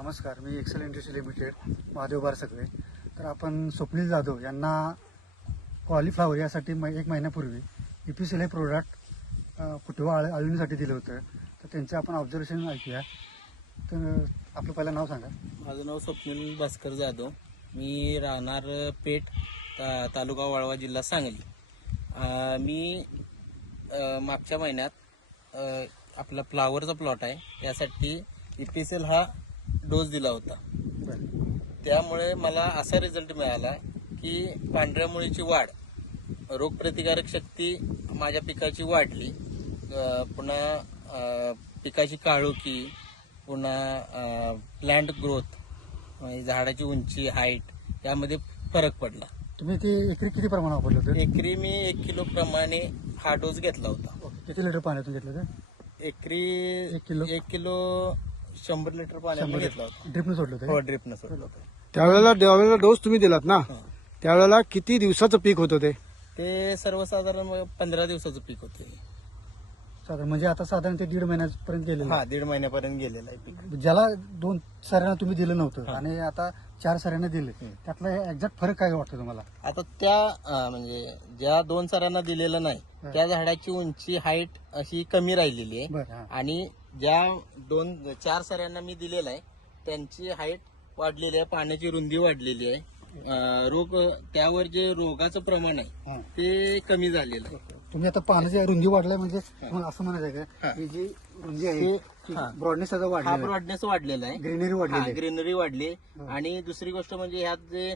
नमस्कार, मी Excel industry limited Mahadev बारसगळे. तर आपण स्वप्नील जाधव यांना कॉलीफ्लावर यासाठी एक महिन्यापूर्वी EPCL हे प्रोडक्ट फुटवा अळवणीसाठी दिलं होतं. तर त्यांचं आपण ऑब्झर्वेशन ऐकूया. तर आपलं पहिलं नाव सांगा. माझं नाव स्वप्नील भास्कर जाधव. मी राहणार पेठ, तालुका वाळवा, जिल्हा सांगली. मी मागच्या महिन्यात आपला फ्लावरचा प्लॉट आहे त्यासाठी EPCL हा डोस दिला होता. त्यामुळे मला असा रिझल्ट मिळाला की पांढऱ्या मुळीची वाढ, रोगप्रतिकारक शक्ती माझ्या पिकाची वाढली. पुन्हा पिकाची काळोखी, पुन्हा प्लांट ग्रोथ, झाडाची उंची, हाईट यामध्ये फरक पडला. तुम्ही ते एकरी किती प्रमाणात वापरलं होतं? एकरी मी 1 किलो प्रमाणे हा डोस घेतला होता. किती लिटर पाण्यातून घेतलं होतं? एकरी 1 किलो 100 लिटर पाण्याने घेतला होता. ड्रिपनं सोडलं होतं? हो, ड्रिपनं सोडलं होतं. त्यावेळेला डोस तुम्ही दिलात ना, हा. त्यावेळेला किती दिवसाचं पीक होतं ते? ते सर्वसाधारण 15 दिवसाचं पीक होते. साधारण म्हणजे आता साधारण ते 1.5 महिन्यापर्यंत गेलेलं हा, 1.5 महिन्यापर्यंत गेलेलं आहे पीक. आहे. ज्याला 2 सऱ्यांना तुम्ही दिलं नव्हतं हा. आणि आता 4 सऱ्यांना दिले, त्यातला एक्झॅक्ट फरक काय वाटतं तुम्हाला? आता त्या म्हणजे ज्या 2 सरांना दिलेलं नाही हा. त्या झाडाची उंची, हाईट अशी कमी राहिलेली आहे. बरं, हा. आणि ज्या 4 सऱ्यांना मी दिलेलं आहे त्यांची हाईट वाढलेली आहे, पाण्याची रुंदी वाढलेली आहे. रोग, त्यावर जे रोगाचं प्रमाण आहे हा. ते कमी झालेलं आहे. तुम्ही आता पाण्याची रुंदी वाढलाय म्हणजे तुम्हाला असं म्हणायचं आहे का हा. की जी रुंदी आहे हा. ब्रॉडनेस त्याचा हा, वाढला, ब्रॉडनेस वाढलेला आहे. ग्रीनरी वाढलेली आहे. ग्रीनरी वाढली. हा. आणि दुसरी गोष्ट म्हणजे ह्यात जे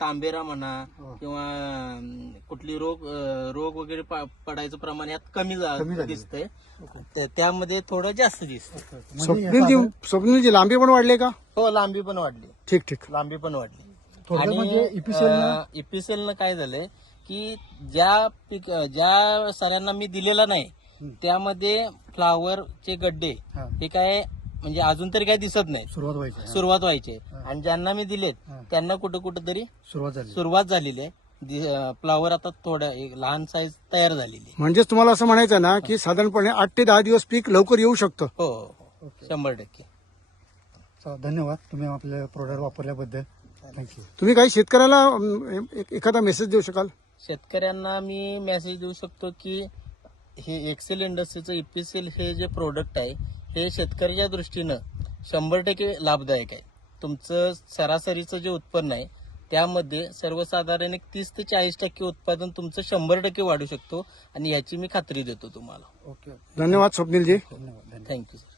तांबेरा म्हणा हा. किंवा कुठली रोग वगैरे पडायचं प्रमाण यात कमी झालेलं. दिसतंय. त्यामध्ये थोडं जास्त दिसतं. म्हणजे स्वप्नीलची लांबी पण वाढली का? हो, लांबी पण वाढली. ठीक. लांबी पण वाढली. थोडक्यात म्हणजे EPCL न काय झालंय की ज्या सऱ्यांना मी दिलेला नाही त्यामध्ये फ्लावरचे गड्डे हा. हे काय म्हणजे अजून तरी काय दिसत नाही, सुरुवात व्हायची. हा. सुरुवात व्हायची. हा. आणि ज्यांना मी दिलेत हा. त्यांना कुठं तरी सुरुवात झाली. झालेली आहे. फ्लावर आता थोडं एक लहान साईज तयार झालेली आहे. म्हणजेच तुम्हाला असं म्हणायचं ना की साधारणपणे 8 ते 10 दिवस पीक लवकर येऊ शकतं. हो, ओके. 100%. धन्यवाद तुम्ही आपल्या प्रोडक्ट वापरल्याबद्दल. थँक्यू. तुम्ही काही शेतकऱ्याला एखादा मेसेज देऊ शकाल? शेतकऱ्यांना मी मेसेज देऊ शकतो की हे एक्सेल इंडस्ट्रीचं EPCL हे जे प्रोडक्ट आहे हे शेतकऱ्याच्या दृष्टीनं 100% लाभदायक आहे. तुमचं सरासरीचं जे उत्पन्न आहे त्यामध्ये सर्वसाधारण 30 ते 40% उत्पादन तुमचं 100% वाढू शकतो आणि याची मी खात्री देतो तुम्हाला. ओके. धन्यवाद स्वप्नीलजी. धन्यवाद. Thank you sir.